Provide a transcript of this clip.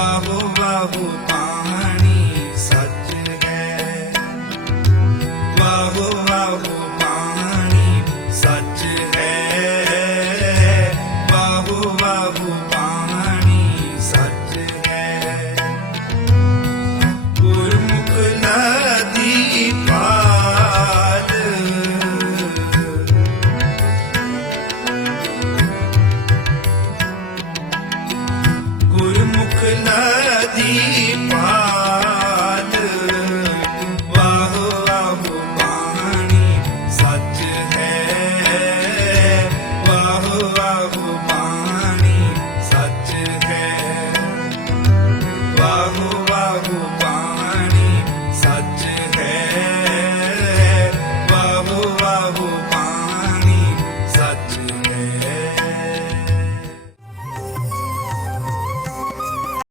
ਬਾਹੋ ਬਾਹੋ ਪਾਣੀ ਸੱਚ ਹੈ। ਬਾਹੋ ਬਾਹੋ ਪਾਣੀ ਸੱਚ ਹੈ। every night.